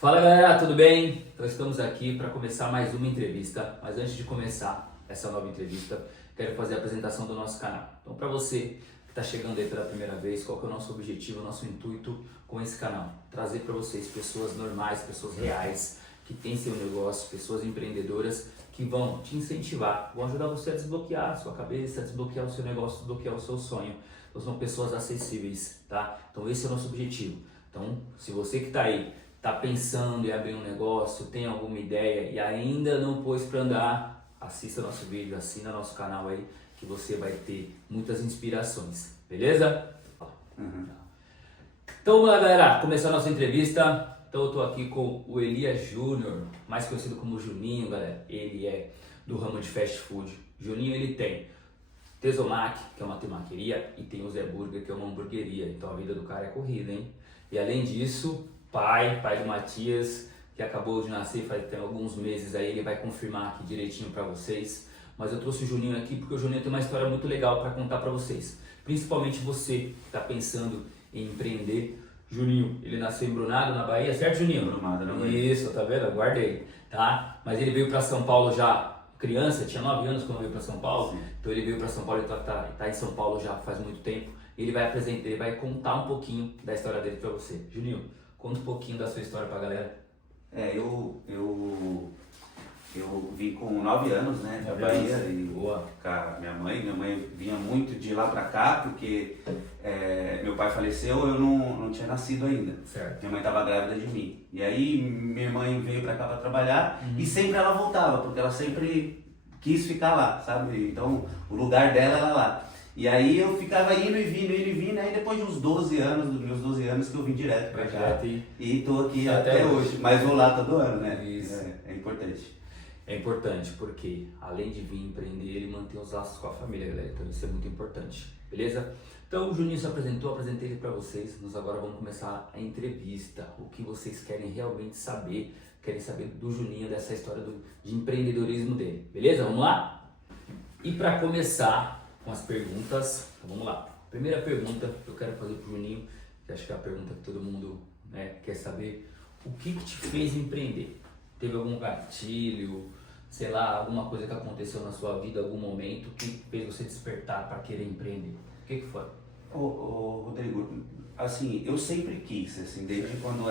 Fala galera, tudo bem? Então estamos aqui para começar mais uma entrevista, mas antes de começar essa nova entrevista, quero fazer a apresentação do nosso canal. Então para você que está chegando aí pela primeira vez, qual que é o nosso objetivo, o nosso intuito com esse canal? Trazer para vocês pessoas normais, pessoas reais, que têm seu negócio, pessoas empreendedoras que vão te incentivar, vão ajudar você a desbloquear a sua cabeça, a desbloquear o seu negócio, desbloquear o seu sonho. Então são pessoas acessíveis, tá? Então esse é o nosso objetivo. Então se você que está aí, está pensando em abrir um negócio, tem alguma ideia e ainda não pôs para andar, assista nosso vídeo, assina nosso canal aí, que você vai ter muitas inspirações, beleza? Então vamos lá galera, começar a nossa entrevista. Então eu estou aqui com o Elias Júnior, mais conhecido como Juninho, galera. Ele é do ramo de fast food. Juninho ele tem Tesomac, que é uma temaqueria, e tem o Zé Burger, que é uma hamburgueria. Então a vida do cara é corrida, hein? E além disso, pai do Matias, que acabou de nascer tem alguns meses aí, ele vai confirmar aqui direitinho para vocês. Mas eu trouxe o Juninho aqui porque o Juninho tem uma história muito legal para contar para vocês. Principalmente você que está pensando em empreender. Juninho, ele nasceu em Brunado, na Bahia, certo Juninho? Brumado, na Bahia. Isso, tá vendo? Eu guardei, tá? Mas ele veio para São Paulo já criança, tinha 9 anos quando veio para São Paulo. Sim. Então ele veio para São Paulo e tá em São Paulo já faz muito tempo. Ele vai apresentar, ele vai contar um pouquinho da história dele para você. Juninho, conta um pouquinho da sua história pra galera. Eu vim com 9 anos, né, da Bahia, e boa. Com a minha mãe vinha muito de lá pra cá, porque meu pai faleceu, eu não tinha nascido ainda. Certo. Minha mãe estava grávida de mim. E aí minha mãe veio pra cá pra trabalhar e sempre ela voltava, porque ela sempre quis ficar lá, sabe? Então o lugar dela era lá. E aí eu ficava indo e vindo, aí depois de uns 12 anos, dos meus 12 anos, que eu vim direto pra cá. E tô aqui até hoje, mas vou lá todo ano, né? Isso. É importante. É importante porque, além de vir empreender, ele mantém os laços com a família, galera. Então isso é muito importante, beleza? Então o Juninho se apresentou, apresentei ele pra vocês. Nós agora vamos começar a entrevista. O que vocês querem realmente saber, querem saber do Juninho, dessa história de empreendedorismo dele, beleza? Vamos lá? E pra começar com as perguntas, então vamos lá. Primeira pergunta que eu quero fazer pro Juninho, que acho que é a pergunta que todo mundo quer saber: o que te fez empreender? Teve algum gatilho, sei lá, alguma coisa que aconteceu na sua vida, algum momento que fez você despertar para querer empreender? O que foi? Rodrigo, assim, eu sempre quis, assim, desde quando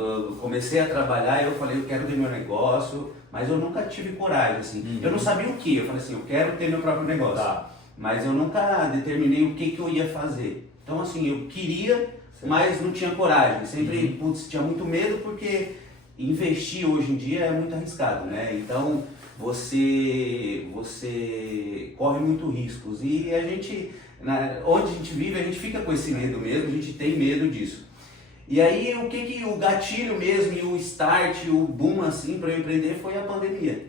eu comecei a trabalhar, eu falei, eu quero ter meu negócio, mas eu nunca tive coragem, assim. Eu não sabia o que, eu falei assim, eu quero ter meu próprio negócio. Tá. Mas eu nunca determinei o que eu ia fazer. Então, assim, eu queria, certo, mas não tinha coragem. Sempre, tinha muito medo, porque investir hoje em dia é muito arriscado, né? Então, você corre muito riscos. E a gente, onde a gente vive, a gente fica com esse medo mesmo, a gente tem medo disso. E aí o gatilho mesmo e o start, o boom assim para eu empreender foi a pandemia.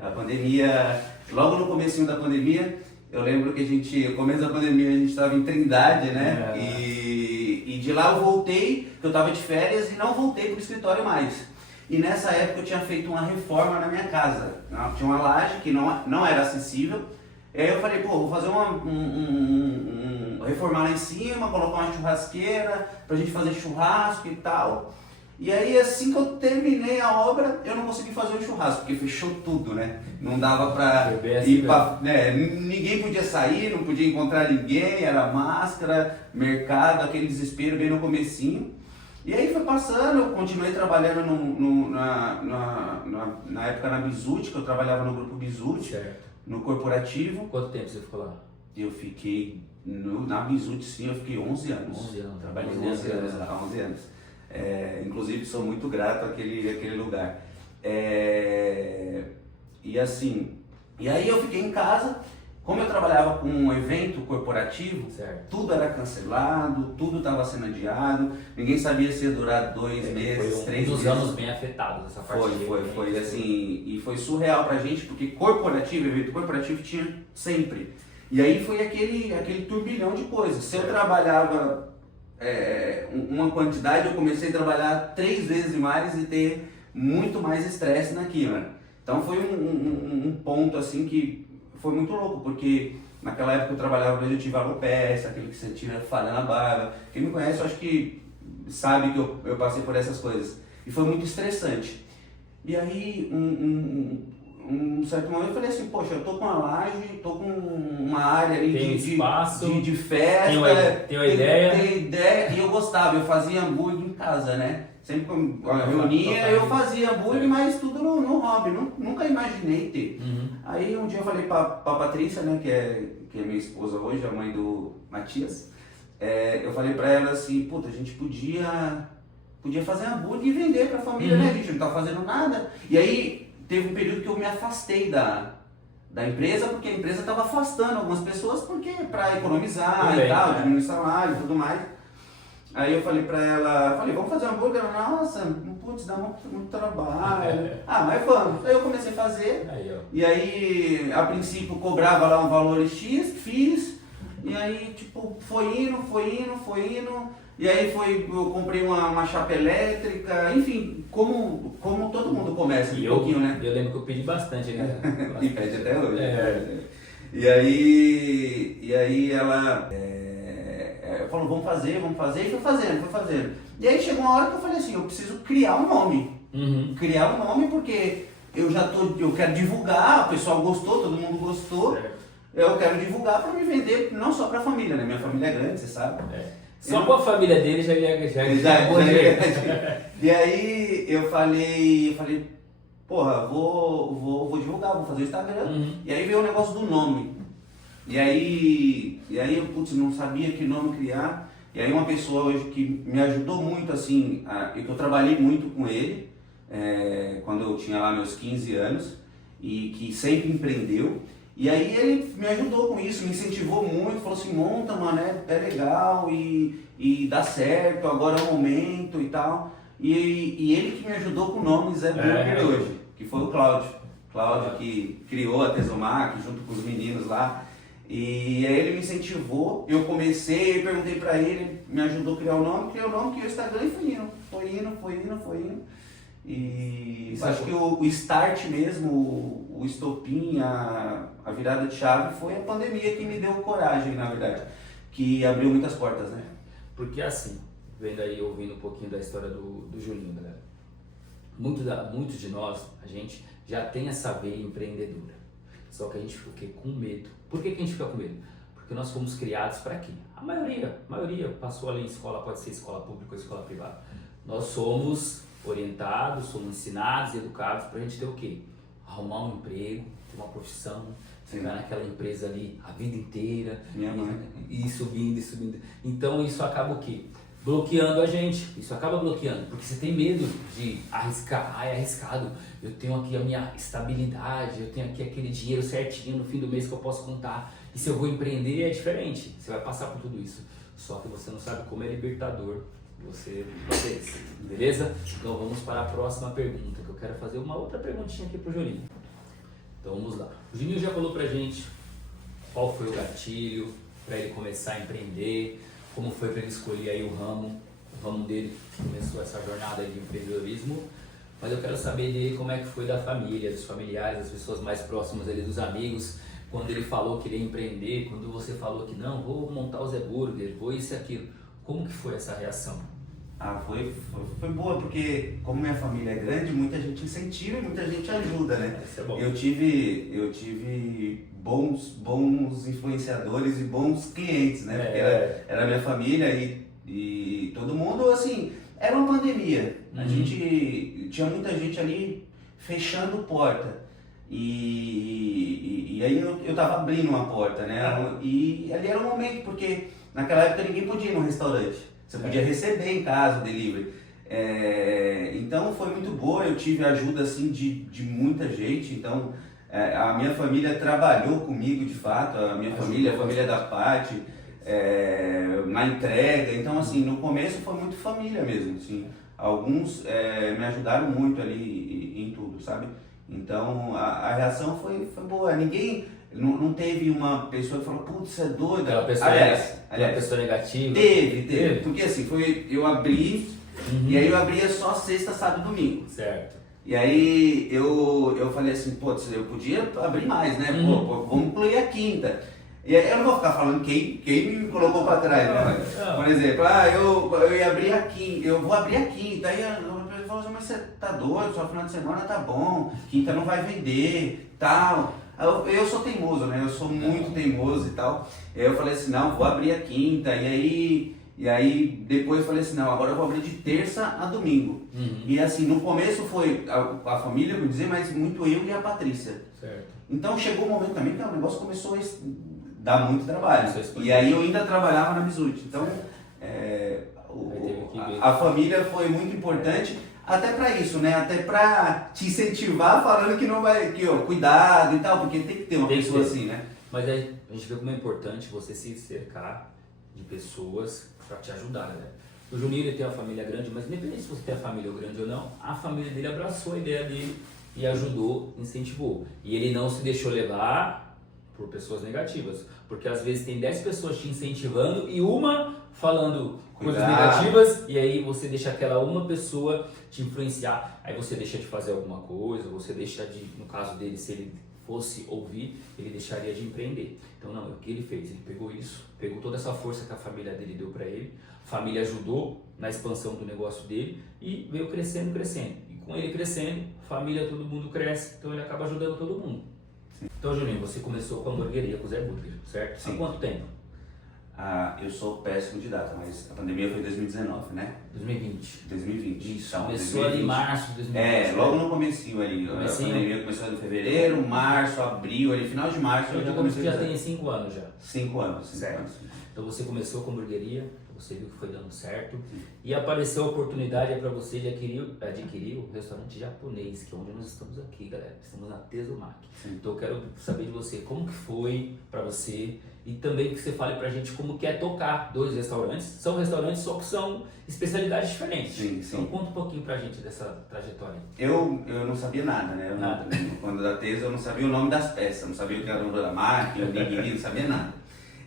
A pandemia, logo no comecinho da pandemia, eu lembro que no começo da pandemia a gente estava em Trindade, né? E de lá eu voltei, eu estava de férias e não voltei para o escritório mais. E nessa época eu tinha feito uma reforma na minha casa. Tinha uma laje que não era acessível. E aí eu falei, vou fazer reformar lá em cima, colocar uma churrasqueira pra gente fazer churrasco e tal. E aí assim que eu terminei a obra, eu não consegui fazer o churrasco, porque fechou tudo, né? Não dava pra ir pra... ninguém podia sair, não podia encontrar ninguém, era máscara, mercado, aquele desespero bem no comecinho. E aí foi passando, eu continuei trabalhando na época na Bizuti, que eu trabalhava no grupo Bizuti, no corporativo. Quanto tempo você ficou lá? Eu fiquei, na Bizuti sim, eu fiquei 11 anos. 11 anos, trabalhei 11 anos lá, 11 anos. Inclusive sou muito grato àquele lugar. E assim, e aí eu fiquei em casa. Como eu trabalhava com um evento corporativo, certo, tudo era cancelado, tudo estava sendo adiado, ninguém sabia se ia durar 2 meses, 3 meses. Foi um dos anos bem afetados essa parte. Foi assim, e foi surreal pra gente, porque evento corporativo tinha sempre. E aí foi aquele turbilhão de coisas. Se eu trabalhava uma quantidade, eu comecei a trabalhar 3 vezes mais e ter muito mais estresse naquilo. Então foi um ponto assim que foi muito louco, porque naquela época eu trabalhava, eu tive alopecia, aquele que você tira falha na barba. Quem me conhece, eu acho que sabe que eu passei por essas coisas. e foi muito estressante. E aí, um certo momento eu falei assim, poxa, eu tô com uma laje, tô com uma área ali tem espaço, de festa, tem uma ideia. Tem ideia, e eu gostava, eu fazia hambúrguer em casa, né? Sempre que eu reunia, eu fazia hambúrguer, mas tudo no hobby, nunca imaginei ter. Aí um dia eu falei pra Patrícia, né, que é minha esposa hoje, a mãe do Matias, eu falei pra ela assim, puta, a gente podia fazer hambúrguer e vender pra família, né? A gente não tá fazendo nada. E aí teve um período que eu me afastei da empresa, porque a empresa estava afastando algumas pessoas para economizar e tal, diminuir o salário e tudo mais. Aí eu falei pra ela, vamos fazer hambúrguer? Ela, nossa, putz, dá muito trabalho. Mas vamos. Aí eu comecei a fazer, e aí a princípio cobrava lá um valor X, fiz, e aí tipo, foi indo, e aí eu comprei uma chapa elétrica, enfim, como todo mundo começa um pouquinho, né? Eu lembro que eu pedi bastante, né? E pede até hoje. E aí ela falou, vamos fazer, e foi fazendo. E aí chegou uma hora que eu falei assim, eu preciso criar um nome. Criar um nome porque eu quero divulgar, o pessoal gostou, todo mundo gostou. Eu quero divulgar para me vender, não só para a família, né? Minha família é grande, você sabe. Só com a família dele já E aí eu falei, porra, vou divulgar, vou fazer o Instagram. E aí veio o negócio do nome. E aí eu, putz, não sabia que nome criar. E aí uma pessoa hoje que me ajudou muito, assim, e que eu trabalhei muito com ele, quando eu tinha lá meus 15 anos, e que sempre empreendeu. E aí ele me ajudou com isso, me incentivou muito, falou assim, monta, mano, é legal e dá certo, agora é o momento e tal. E ele que me ajudou com o nome Zé Burger hoje, que foi o Cláudio. Cláudio que criou a Tesomac junto com os meninos lá. E aí ele me incentivou, eu comecei, perguntei pra ele, me ajudou a criar o nome, criei o Instagram e foi indo. E acho que o start mesmo, o estopim, a virada de chave foi a pandemia que me deu coragem, na verdade, que abriu muitas portas, né? Porque assim, vendo aí, ouvindo um pouquinho da história do Julinho, galera, muitos de nós, a gente já tem essa veia empreendedora, só que a gente fica o quê? Com medo. Por que a gente fica com medo? Porque nós fomos criados para quê? A maioria passou ali em escola, pode ser escola pública ou escola privada. Nós somos orientados, somos ensinados e educados para a gente ter o quê? Arrumar um emprego, ter uma profissão, ficar naquela empresa ali a vida inteira. Minha mãe. E subindo. Então isso acaba o quê? Bloqueando a gente. Isso acaba bloqueando, porque você tem medo de arriscar. É arriscado. Eu tenho aqui a minha estabilidade, eu tenho aqui aquele dinheiro certinho no fim do mês que eu posso contar. E se eu vou empreender é diferente. Você vai passar por tudo isso. Só que você não sabe como é libertador você fazer isso. Beleza? Então vamos para a próxima pergunta, que eu quero fazer uma outra perguntinha aqui pro Juninho. Então vamos lá. O Juninho já falou pra gente qual foi o gatilho para ele começar a empreender, como foi para ele escolher aí o ramo dele, que começou essa jornada de empreendedorismo. Mas eu quero saber dele como é que foi da família, dos familiares, das pessoas mais próximas dele, dos amigos, quando ele falou que ele ia empreender, quando você falou que não, vou montar o Zé Burger, vou isso e aquilo. Como que foi essa reação? Foi boa, porque como minha família é grande, muita gente incentiva e muita gente ajuda, né? Isso é bom. Eu tive bons influenciadores e bons clientes, né? Porque era minha família e todo mundo, assim, era uma pandemia. A gente tinha muita gente ali fechando porta. E aí eu tava abrindo uma porta, né? E ali era um momento, porque naquela época ninguém podia ir no restaurante. Você podia receber em casa o delivery. Então foi muito boa, eu tive ajuda assim de muita gente. Então a minha família trabalhou comigo de fato, a minha família, a família da Paty, na entrega. Então assim, no começo foi muito família mesmo. Assim. Alguns me ajudaram muito ali em tudo, sabe? Então a reação foi boa. Ninguém... Não teve uma pessoa que falou, putz, você é doido. Aliás, uma pessoa negativa? Teve. Porque assim, eu abri, e aí eu abria só sexta, sábado e domingo. Certo. E aí eu falei assim, putz, eu podia abrir mais, né? Pô, vamos incluir a quinta. E aí eu não vou ficar falando quem me colocou para trás, né? Por exemplo, eu ia abrir aqui, eu vou abrir aqui, daí a pessoa falou assim, mas você tá doido, só final de semana tá bom, quinta não vai vender, tal. Eu sou teimoso, né? Eu sou muito teimoso e tal. E aí eu falei assim, não, vou abrir a quinta, e aí depois eu falei assim, não, agora eu vou abrir de terça a domingo. E assim, no começo foi a família, vou dizer, mas muito eu e a Patrícia. Certo. Então chegou um momento também que o negócio começou a dar muito trabalho. E aí eu ainda trabalhava na Mizuti. Então a família foi muito importante até para isso, né? Até para te incentivar falando que não vai, cuidado e tal, porque tem que ter uma pessoa assim, né? Mas aí a gente vê como é importante você se cercar de pessoas para te ajudar, né? O Juninho ele tem uma família grande, mas independente se você tem a família grande ou não, a família dele abraçou a ideia dele e ajudou, incentivou. E ele não se deixou levar por pessoas negativas, porque às vezes tem 10 pessoas te incentivando e uma falando coisas negativas, e aí você deixa aquela uma pessoa te influenciar, aí você deixa de fazer alguma coisa, você deixa de, no caso dele, se ele fosse ouvir, ele deixaria de empreender. Então não, o que ele fez? Ele pegou isso, pegou toda essa força que a família dele deu para ele, a família ajudou na expansão do negócio dele e veio crescendo, crescendo. E com ele crescendo, família, todo mundo cresce, então ele acaba ajudando todo mundo. Sim. Então, Juninho, você começou com a hamburgueria, com o Zé Burger, certo? Sim. Há quanto tempo? Eu sou péssimo de data, mas a pandemia foi em 2019, né? 2020. 2020. Isso, então, começou 2020. ali em março de 2020. Logo no comecinho ali. Comecinho? A pandemia começou em fevereiro, março, abril, ali, final de março. Eu já comecei tem 5 anos já. 5 anos, 5 certo. anos. Então você começou com hamburgueria, você viu que foi dando certo, e apareceu a oportunidade para você de adquirir o restaurante japonês, que é onde nós estamos aqui, galera. Estamos na Tesumaki. Então eu quero saber de você como que foi para você e também que você fale pra gente como que é tocar 2 restaurantes. São restaurantes só que são especialidades diferentes. Sim. Então conta um pouquinho pra gente dessa trajetória. Eu não sabia nada, né? Quando da Tesa eu não sabia o nome das peças, não sabia o que era o nome da máquina, o nigiri, não sabia nada.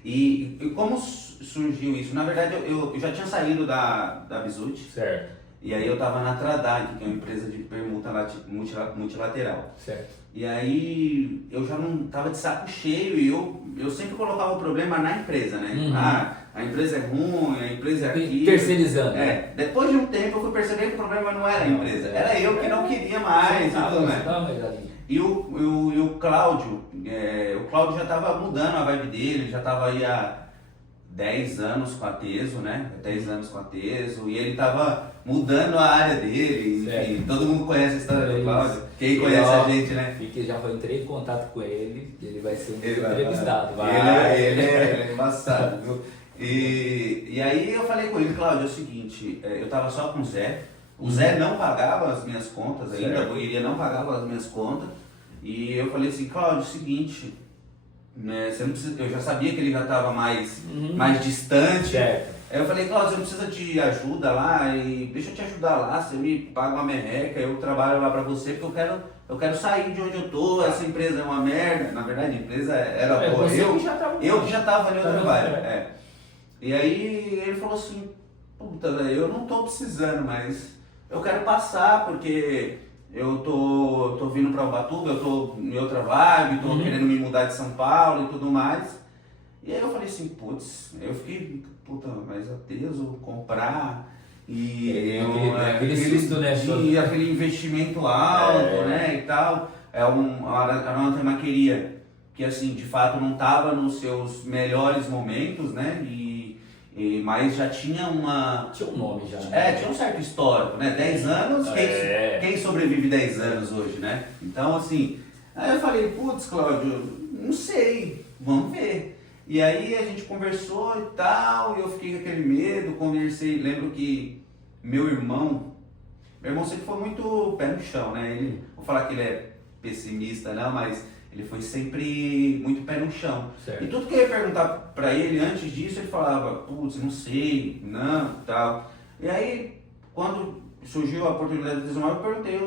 E como surgiu isso? Na verdade, eu já tinha saído da Mizuti. Certo. E aí eu estava na Tradag, que é uma empresa de permuta multilateral. Certo. E aí eu já não estava de saco cheio e eu sempre colocava o problema na empresa, né? A empresa é ruim, a empresa é aqui. Terceirizando. Depois de um tempo eu fui perceber que o problema não era a empresa, era eu que não queria mais. E o Cláudio, o Cláudio já estava mudando a vibe dele, já estava aí há 10 anos com a Teso, né? 10 anos com a Teso, e ele estava mudando a área dele, enfim, todo mundo conhece a história do Cláudio, quem conhece a gente, né? E que já entrei em contato com ele, ele vai ser um entrevistado. Ele é embaçado, viu? E aí eu falei com ele, Cláudio, é o seguinte, eu estava só com o Zé não pagava as minhas contas ainda, a hamburgueria não pagava as minhas contas, e eu falei assim, Cláudio, é o seguinte, né, você não precisa, eu já sabia que ele já estava mais distante. Certo. Aí eu falei, Cláudio, você não precisa de ajuda lá, e deixa eu te ajudar lá, você me paga uma merreca, eu trabalho lá pra você, porque eu quero sair de onde eu tô, essa empresa é uma merda. Na verdade, a empresa era boa, eu que já estava ali no trabalho. E aí ele falou assim, puta, eu não tô precisando, mas eu quero passar, porque eu tô vindo pra Ubatuba, eu tô em outra vibe, tô querendo me mudar de São Paulo e tudo mais. E aí eu falei assim, putz, eu fiquei, puta, mas a Teso, comprar e aquele susto, né? E aquele investimento alto, né, e tal. Era uma temaqueria que, assim, de fato não estava nos seus melhores momentos, né, mas já tinha Tinha um nome já. Né? Tinha um certo histórico, né, 10 anos, quem sobrevive 10 anos hoje, né? Então, assim, aí eu falei, putz, Cláudio, não sei, vamos ver. E aí a gente conversou e tal, e eu fiquei com aquele medo, conversei, lembro que meu irmão sempre foi muito pé no chão, né? Vou falar que ele é pessimista, não, mas ele foi sempre muito pé no chão. Certo. E tudo que eu ia perguntar pra ele antes disso, ele falava, putz, não sei, não, tal. E aí, quando surgiu a oportunidade da Tesumaki, eu perguntei,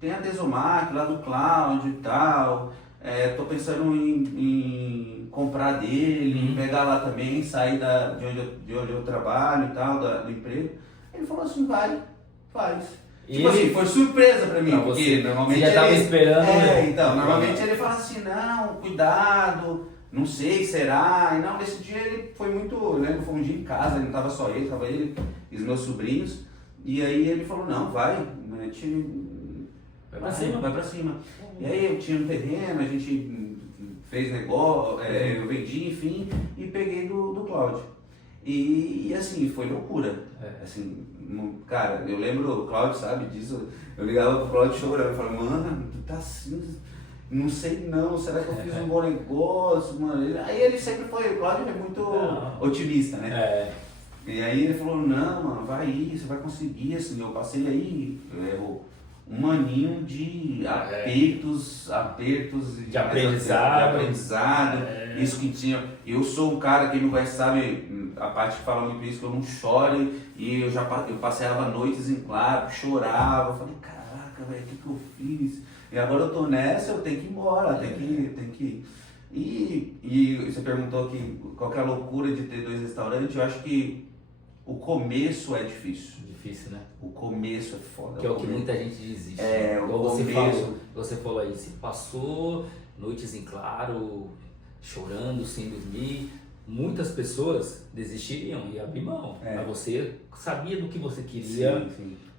tem a Tesumaki lá do Cláudio e tal, tô pensando em comprar dele, pegar lá também, sair de onde eu trabalho e tal, do emprego. Ele falou assim, vai, faz. Tipo assim, foi surpresa pra mim, porque normalmente você já tava esperando. Então, normalmente ele fala assim, não, cuidado, não sei, será? E não, nesse dia ele foi muito, eu lembro, foi um dia em casa, não tava só ele, tava ele e os meus sobrinhos. E aí ele falou, não, vai, a gente vai pra cima. E aí eu tinha um terreno, a gente fez negócio, eu vendi, enfim, e peguei do Cláudio. E assim, foi loucura. Assim, cara, eu lembro, o Cláudio sabe disso, eu ligava pro Cláudio chorando, eu falava, mano, tu tá assim, não sei não, será que eu fiz um bom negócio, mano? Aí ele sempre foi, o Cláudio é muito otimista, né? E aí ele falou, não, mano, vai aí, você vai conseguir, assim, eu passei aí, um aninho de apertos de aprendizado. Isso que tinha. Eu sou um cara que não vai, sabe, a parte que fala muito isso, que eu não choro, e eu passava noites em claro, chorava, eu falei, caraca, velho, o que eu fiz? E agora eu tô nessa, eu tenho que ir embora, tem que. E você perguntou aqui qual que é a loucura de ter 2 restaurantes, eu acho que o começo é difícil. Difícil, né? O começo é foda. Que é o que muita gente desiste. O você falou aí, você passou noites em claro, chorando, sem dormir. Muitas pessoas desistiriam e abrir mão. Mas você sabia do que você queria,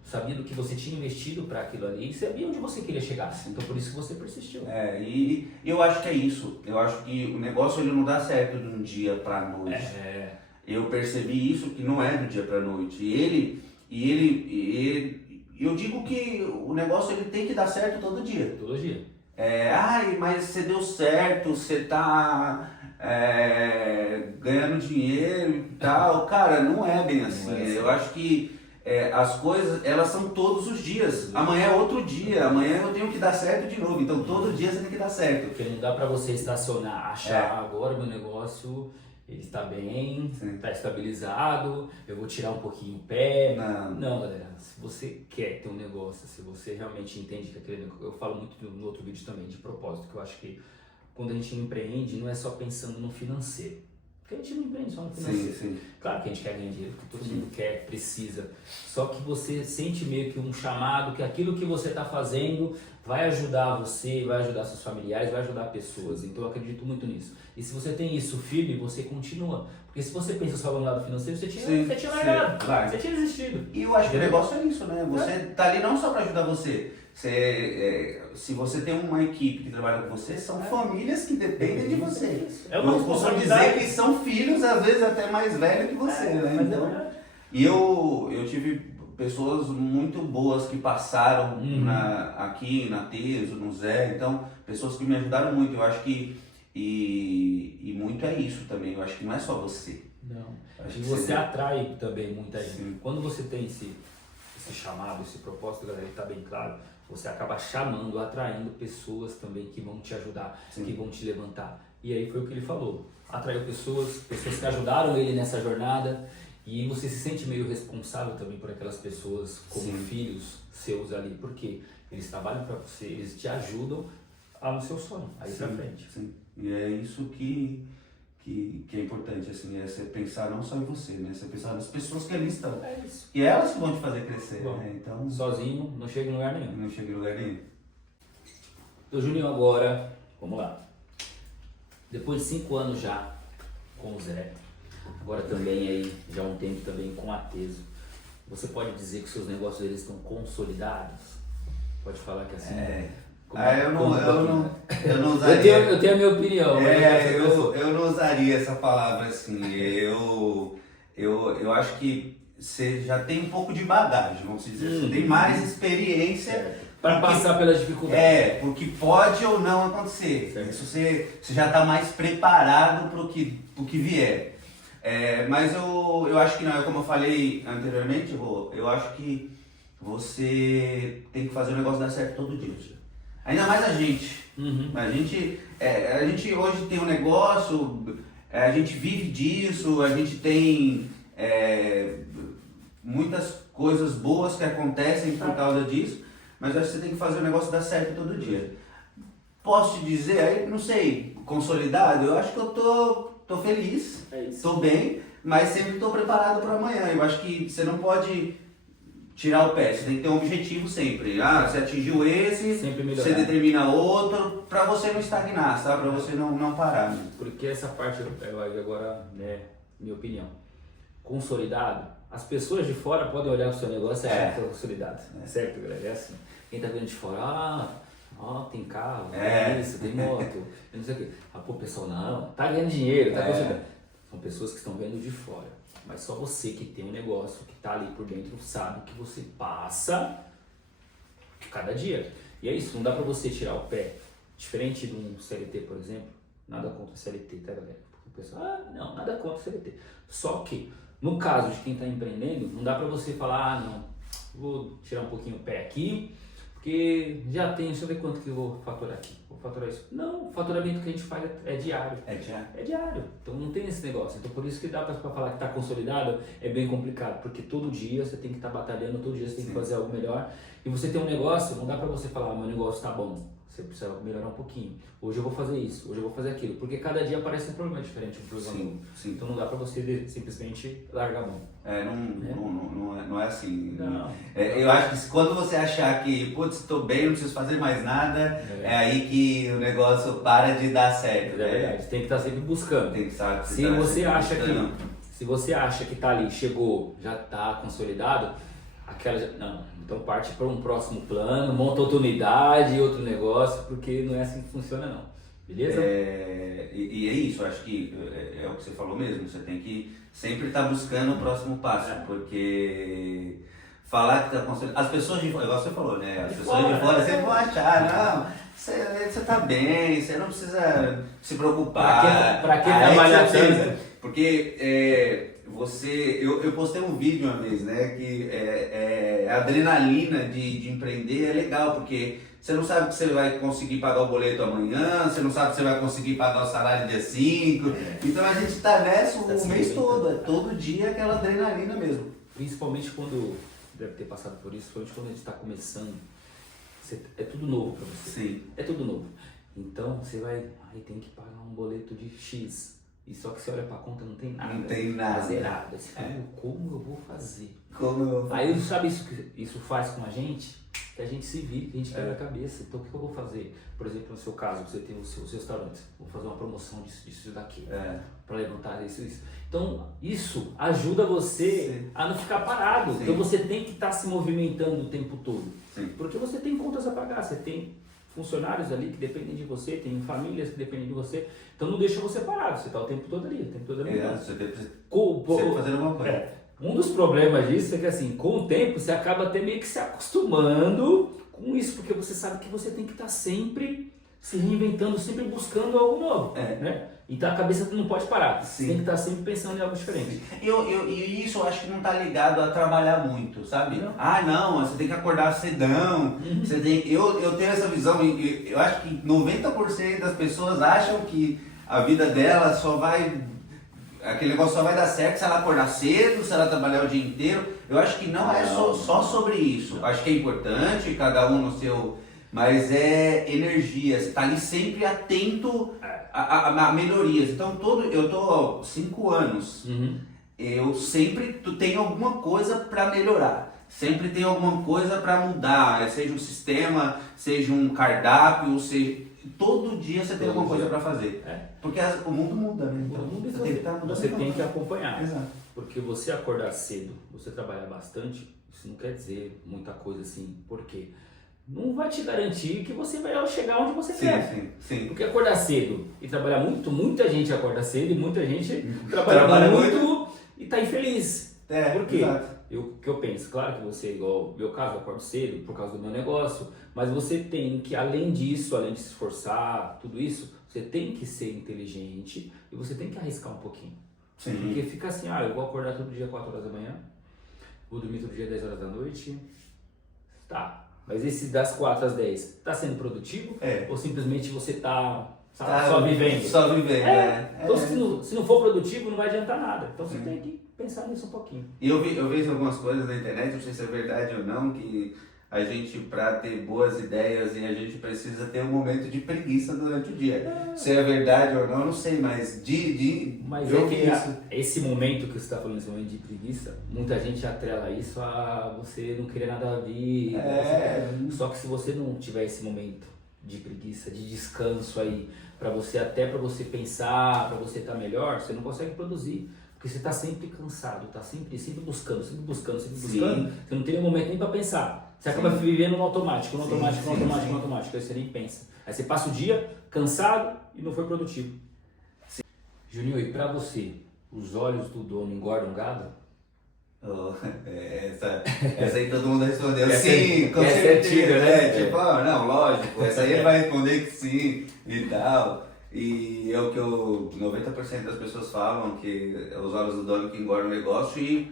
sabia do que você tinha investido para aquilo ali e sabia onde você queria chegar. Então por isso que você persistiu. E eu acho que é isso. Eu acho que o negócio ele não dá certo de um dia para noite. Eu percebi isso, que não é do dia para noite. Eu digo que o negócio ele tem que dar certo todo dia. Todo dia. Mas você deu certo, você tá ganhando dinheiro e tal. Cara, não é bem assim. Eu acho que as coisas, elas são todos os dias. Amanhã é outro dia, amanhã eu tenho que dar certo de novo. Então todo dia você tem que dar certo. Porque não dá pra você estacionar, achar agora meu negócio... Ele está bem, está estabilizado, eu vou tirar um pouquinho o pé. Não, galera, se você quer ter um negócio, se você realmente entende que aquele negócio... Eu falo muito no outro vídeo também de propósito, que eu acho que quando a gente empreende, não é só pensando no financeiro. Porque a gente não empreende só no financeiro. Claro que a gente quer ganhar dinheiro, que todo mundo quer, precisa. Só que você sente meio que um chamado, que aquilo que você está fazendo vai ajudar você, vai ajudar seus familiares, vai ajudar pessoas. Então eu acredito muito nisso. E se você tem isso firme, você continua. Porque se você pensa só no lado financeiro, você tinha largado, você tinha desistido. E eu acho que o negócio é isso, né? Você tá ali não só para ajudar você. Se você tem uma equipe que trabalha com você, são famílias que dependem de você. Eu posso dizer que são filhos, às vezes até mais velhos que você, né? Então, e eu tive pessoas muito boas que passaram aqui na Teso, no Zé, então pessoas que me ajudaram muito. Eu acho que e muito é isso também. Eu acho que não é só você. Não. E você atrai também muita gente. Quando você tem esse chamado, esse propósito, galera, que está bem claro, você acaba chamando, atraindo pessoas também que vão te ajudar, que vão te levantar. E aí foi o que ele falou. Atraiu pessoas que ajudaram ele nessa jornada. E você se sente meio responsável também por aquelas pessoas como filhos seus ali, porque eles trabalham para você, eles te ajudam no seu sonho, aí pra frente. E é isso que é importante, assim, é você pensar não só em você, né? Você pensar nas pessoas que ali estão. É isso. E elas que vão te fazer crescer, né? Então, sozinho não chega em lugar nenhum. Não chega em lugar nenhum. Então, Juninho, agora, vamos lá. Depois de 5 anos já com o Zé, agora também aí, já há um tempo também com a Teso, você pode dizer que seus negócios eles estão consolidados? Pode falar que assim... eu não usaria. Eu tenho a minha opinião. Eu não usaria essa palavra assim. Eu acho que você já tem um pouco de bagagem, vamos dizer assim. Você tem mais experiência para passar pelas dificuldades. Porque pode ou não acontecer. Isso você já está mais preparado para o que vier. Mas eu acho que não, como eu falei anteriormente, eu acho que você tem que fazer o negócio dar certo todo dia. Ainda mais a gente. A gente hoje tem um negócio, a gente vive disso, a gente tem muitas coisas boas que acontecem por causa disso, mas acho que você tem que fazer o negócio dar certo todo dia. Posso te dizer, aí não sei, consolidado, eu acho que eu tô feliz, tô bem, mas sempre tô preparado para amanhã. Eu acho que você não pode tirar o pé, você tem que ter um objetivo sempre. Ah, você atingiu esse, Sempre melhorar. você determina outro, pra você não estagnar, sabe? Pra você não parar. Né? Porque essa parte, agora, né, minha opinião, consolidado, as pessoas de fora podem olhar o seu negócio e achar que está consolidado, certo, galera? É assim, quem tá vendo de fora, tem carro, tem isso, tem moto, eu não sei o quê. Pô, pessoal, não, tá ganhando dinheiro, tá consolidado. São pessoas que estão vendo de fora, mas só você que tem um negócio, que tá ali por dentro, sabe que você passa cada dia. E é isso, não dá pra você tirar o pé. Diferente de um CLT, por exemplo, nada contra o CLT, tá, galera? Porque o pessoal, não, nada contra o CLT. Só que, no caso de quem está empreendendo, não dá para você falar, não, vou tirar um pouquinho o pé aqui, porque já tem, deixa eu ver quanto que eu vou faturar aqui, vou faturar isso. Não, o faturamento que a gente faz é diário. É diário? É diário, então não tem esse negócio. Então por isso que dá para falar que está consolidado é bem complicado, porque todo dia você tem que estar batalhando, todo dia você tem que fazer algo melhor. E você tem um negócio, não dá para você falar, meu negócio está bom. Você precisa melhorar um pouquinho. Hoje eu vou fazer isso, hoje eu vou fazer aquilo. Porque cada dia aparece um problema diferente, um problema novo. Então não dá pra você simplesmente largar a mão. Não é assim. Não. Eu acho que quando você achar que, putz, estou bem, não preciso fazer mais nada, é aí que o negócio para de dar certo. É verdade, tem que estar sempre buscando. Tem que estar se você acha que tá ali, chegou, já tá consolidado, então parte para um próximo plano, monta outra unidade, outro negócio, porque não é assim que funciona não, beleza? E é isso, acho que é o que você falou mesmo, você tem que sempre estar buscando o próximo passo, porque falar que está consolidado, as pessoas de fora, igual você falou, né? As pessoas de fora sempre vão achar, não, você tá bem, você não precisa se preocupar. Pra que trabalhar tanto? Porque eu postei um vídeo uma vez, né, que a adrenalina de empreender é legal, porque você não sabe que você vai conseguir pagar o boleto amanhã, você não sabe que você vai conseguir pagar o salário dia 5, então a gente tá nessa o mês todo, todo dia aquela adrenalina mesmo. Principalmente quando, deve ter passado por isso, principalmente quando a gente está começando, é tudo novo para você. Sim. É tudo novo. Então você vai, tem que pagar um boleto de X. E só que você olha pra conta, não tem nada. Não tem nada. Zerado. Aí você fala, como eu vou fazer? Como Aí sabe isso que isso faz com a gente? Que a gente se vira, que a gente quebra a cabeça. Então o que eu vou fazer? Por exemplo, no seu caso, você tem os seus restaurantes. Vou fazer uma promoção disso daqui. Para levantar isso. Então isso ajuda você a não ficar parado. Sim. Então você tem que estar se movimentando o tempo todo. Sim. Porque você tem contas a pagar, você tem funcionários ali que dependem de você, tem famílias que dependem de você, então não deixa você parado, você está o tempo todo ali, o tempo todo ali. Você tem que fazer alguma coisa. Um dos problemas disso é que assim, com o tempo você acaba até meio que se acostumando com isso, porque você sabe que você tem que estar sempre se reinventando, sempre buscando algo novo, né? Então a cabeça não pode parar, você tem que estar sempre pensando em algo diferente. E isso eu acho que não está ligado a trabalhar muito, sabe? Não, você tem que acordar cedão, você tem... eu tenho essa visão, eu acho que 90% das pessoas acham que a vida dela aquele negócio só vai dar certo se ela acordar cedo, se ela trabalhar o dia inteiro. Eu acho que não é só sobre isso, acho que é importante, cada um no seu... Mas é energia, você está ali sempre atento a melhorias. Então eu tô há 5 anos, eu sempre tenho alguma coisa para melhorar, sempre tem alguma coisa para mudar, seja um sistema, seja um cardápio, todo dia você tem alguma coisa para fazer. Porque o mundo muda, né? Então você tem que acompanhar. Exato. Porque você acordar cedo, você trabalhar bastante, isso não quer dizer muita coisa assim, porque não vai te garantir que você vai chegar onde você quer. Sim. Porque acordar cedo e trabalhar muito, muita gente acorda cedo e muita gente trabalha muito e tá infeliz. Por quê? Exato. O que eu penso, claro que você, igual no meu caso, eu acordo cedo por causa do meu negócio, mas você tem que, além disso, além de se esforçar, tudo isso, você tem que ser inteligente e você tem que arriscar um pouquinho. Sim. Porque fica assim, eu vou acordar todo dia 4 horas da manhã, vou dormir todo dia 10 horas da noite, mas esse das 4 às 10, tá sendo produtivo? Ou simplesmente você tá só vivendo? Só vivendo, Então se não for produtivo, não vai adiantar nada. Então você tem que pensar nisso um pouquinho. E eu vejo algumas coisas na internet, não sei se é verdade ou não, que a gente, para ter boas ideias, e a gente precisa ter um momento de preguiça durante o dia. Se é verdade ou não, eu não sei, mas Mas eu é que vi isso. esse momento que você está falando, esse momento de preguiça, muita gente atrela isso a você não querer nada a ver. Só que se você não tiver esse momento de preguiça, de descanso aí, para você pensar, para você estar melhor, você não consegue produzir. Porque você está sempre cansado, está sempre buscando. Sim. Você não tem um momento nem para pensar. Você acaba vivendo no automático. Aí você nem pensa. Aí você passa o dia cansado e não foi produtivo. Juninho, e para você, os olhos do dono engordam gado? Oh, essa aí todo mundo respondeu sim, com essa certeza. É antiga, né? Tipo, não, lógico, essa aí vai responder que sim e tal. E é o que 90% das pessoas falam, que é os olhos do dono que engordam o negócio, e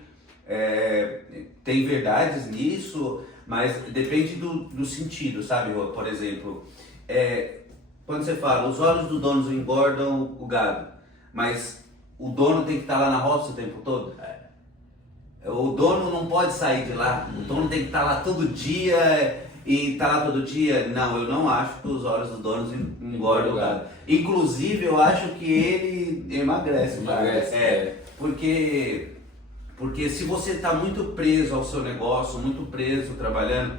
tem verdades nisso, mas depende do sentido, sabe? Por exemplo, quando você fala, os olhos do dono engordam o gado, mas o dono tem que estar lá na roça o tempo todo? O dono não pode sair de lá, o dono tem que estar lá todo dia e estar lá todo dia. Não, eu não acho que os olhos do dono engordam o gado. Inclusive, eu acho que ele emagrece. Porque se você está muito preso ao seu negócio, muito preso trabalhando,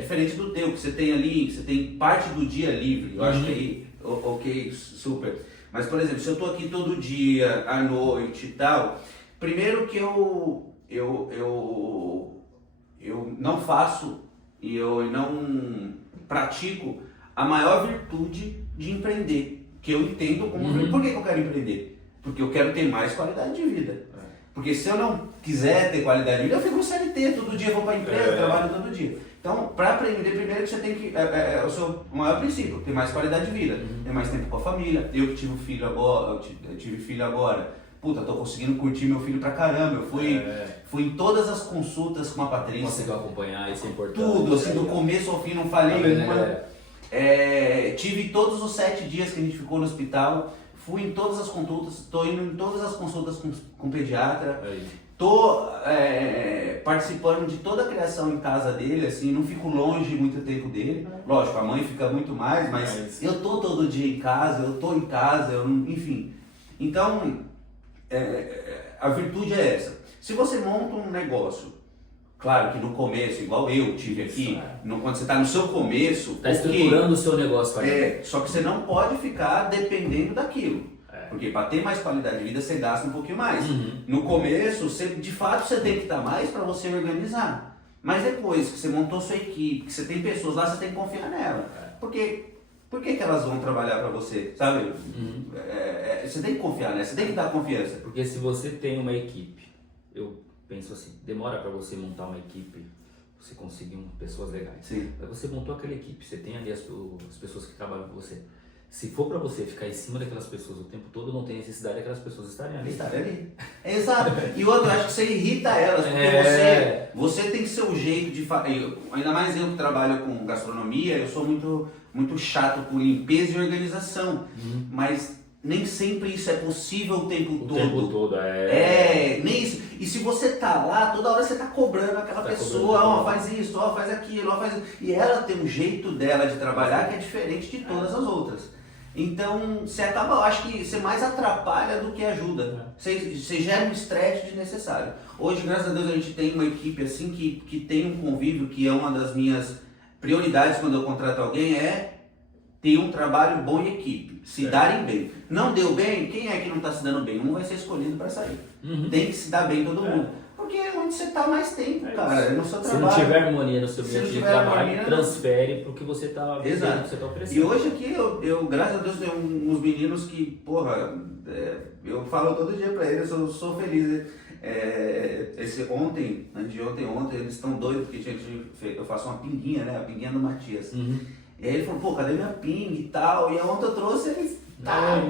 diferente do teu, que você tem ali, você tem parte do dia livre, eu acho que aí, ok, super. Mas, por exemplo, se eu estou aqui todo dia, à noite e tal, primeiro que eu não faço e eu não pratico a maior virtude de empreender, que eu entendo como virtude. Por que eu quero empreender? Porque eu quero ter mais qualidade de vida. Porque se eu não quiser ter qualidade de vida, eu fico no CLT, todo dia eu vou para a empresa, trabalho todo dia. Então, para aprender, primeiro você tem que, é o seu maior princípio, ter mais qualidade de vida, ter mais tempo com a família. Eu que tive filho agora, eu tive filho agora, puta, tô conseguindo curtir meu filho pra caramba. Eu fui em todas as consultas com a Patrícia. Conseguiu acompanhar, isso é importante. Tudo, assim, do começo ao fim, não falei uma. Tive todos os 7 dias que a gente ficou no hospital, fui em todas as consultas, tô indo em todas as consultas com pediatra. Tô participando de toda a criação em casa dele, assim, não fico longe muito tempo dele. Lógico, a mãe fica muito mais, mas eu tô todo dia em casa, enfim. Então, a virtude é essa. Se você monta um negócio, claro que no começo, igual eu tive aqui, quando você está no seu começo... Está estruturando o seu negócio. Só que você não pode ficar dependendo daquilo. Porque para ter mais qualidade de vida, você gasta um pouquinho mais. No começo, de fato, você tem que estar mais para você organizar. Mas depois que você montou sua equipe, que você tem pessoas lá, você tem que confiar nela. Porque por que elas vão trabalhar para você, sabe? Você tem que confiar nela, você tem que dar confiança. Porque se você tem uma equipe, eu penso assim, demora para você montar uma equipe, você conseguir pessoas legais. Sim. Mas você montou aquela equipe, você tem ali as pessoas que trabalham com você. Se for para você ficar em cima daquelas pessoas o tempo todo, não tem necessidade daquelas pessoas estarem ali. Exato. E outro, eu acho que você irrita elas, porque você tem seu jeito de fazer. Ainda mais eu que trabalho com gastronomia, eu sou muito chato com limpeza e organização. Mas nem sempre isso é possível o tempo todo. O tempo todo, nem isso. E se você tá lá, toda hora você tá cobrando aquela pessoa, faz isso, faz aquilo, faz isso. E ela tem um jeito dela de trabalhar que é diferente de todas as outras. Então, você acaba, eu acho que você mais atrapalha do que ajuda. Você gera um estresse desnecessário. Hoje, graças a Deus, a gente tem uma equipe assim que tem um convívio, que é uma das minhas prioridades quando eu contrato alguém, ter um trabalho bom em equipe, se darem bem. Não deu bem, quem é que não está se dando bem? Um vai ser escolhido para sair. Tem que se dar bem todo mundo. Porque é onde você está mais tempo, cara, é no seu trabalho. Se não tiver harmonia no seu ambiente de trabalho, transfere para o que você está vivendo, que você está oferecendo. E hoje aqui, eu graças a Deus, tenho uns meninos que, porra, eu falo todo dia para eles, eu sou feliz. Ontem, eles estão doidos, porque eu faço uma pinguinha, né? A pinguinha do Matias. E aí ele falou, pô, cadê minha ping e tal? E ontem eu trouxe eles,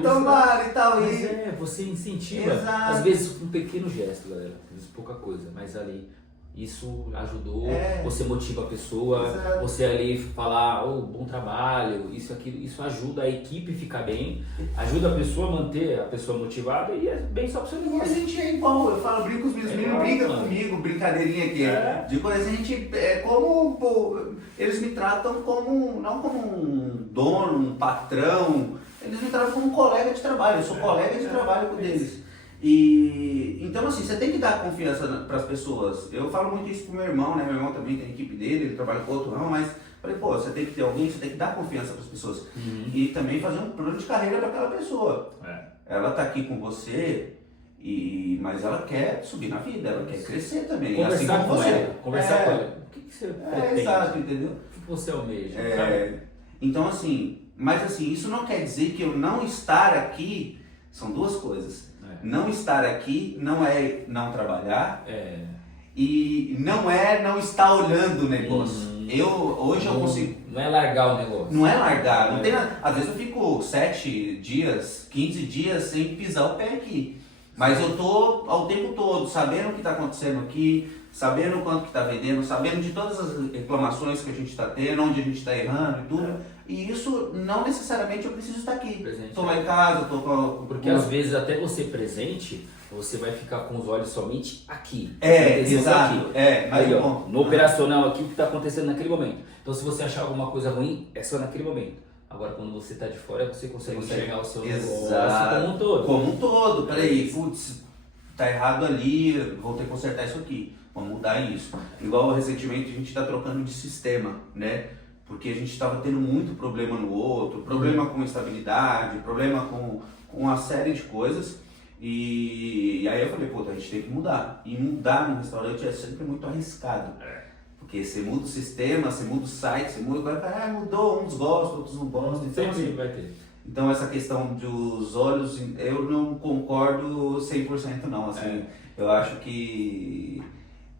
tomaram e tal. Mas você incentiva, às vezes com um pequeno gesto, galera, às vezes pouca coisa, mas ali, isso ajudou, É. você motiva a pessoa, Exato. você ali falar, oh, bom trabalho, isso, aquilo, isso ajuda a equipe ficar bem, ajuda a pessoa a manter a pessoa motivada e é bem só pro seu E a negócio. gente é igual, eu falo, brinco com os meus É meninos, igual, brinca mano. comigo, brincadeirinha aqui. É. De coisa, a gente é como, pô, eles me tratam como, não como um dono, um patrão, eles me tratam como um colega de trabalho, eu sou colega de trabalho com eles. E então assim, você tem que dar confiança para as pessoas. Eu falo muito isso pro meu irmão, né? Meu irmão também tem a equipe dele, ele trabalha com outro ramo, mas falei, pô, você tem que ter alguém, você tem que dar confiança para as pessoas. E também fazer um plano de carreira para aquela pessoa. Ela tá aqui com você, mas ela quer subir na vida, ela quer crescer também. Conversar assim como com você. ela, conversar com ela. O que você pretende? Exato, entendeu? O que você almeja? É, sabe? então assim, mas assim, isso não quer dizer que eu não estar aqui, são duas coisas. Não estar aqui não é não trabalhar e não é não estar olhando o negócio. Hoje eu consigo. Não é largar o negócio. Não é largar, não tem nada. Às vezes eu fico 7 dias, 15 dias sem pisar o pé aqui. Mas eu tô ao tempo todo sabendo o que está acontecendo aqui, sabendo quanto que está vendendo, sabendo de todas as reclamações que a gente está tendo, onde a gente está errando e tudo. E isso não necessariamente eu preciso estar aqui. Estou lá em casa, estou com... Porque às vezes até você presente, você vai ficar com os olhos somente aqui. Exato. Aqui. Mas Aí, ó, no operacional aqui, o que está acontecendo naquele momento. Então se você achar alguma coisa ruim, é só naquele momento. Agora quando você está de fora, você consegue enxergar o seu negócio como um todo. Como um todo. Peraí, putz, tá errado ali, vou ter que consertar isso aqui. Vamos mudar isso. Igual recentemente a gente está trocando de sistema, né? Porque a gente estava tendo muito problema no outro, problema com estabilidade, problema com uma série de coisas. E aí eu falei, pô, a gente tem que mudar. E mudar no restaurante é sempre muito arriscado. Porque você muda o sistema, você muda o site, você muda, vai falar, mudou, uns gostam, outros não gostam. Então, Sempre assim, vai ter. então essa questão dos olhos, eu não concordo 100% não. Assim, eu acho que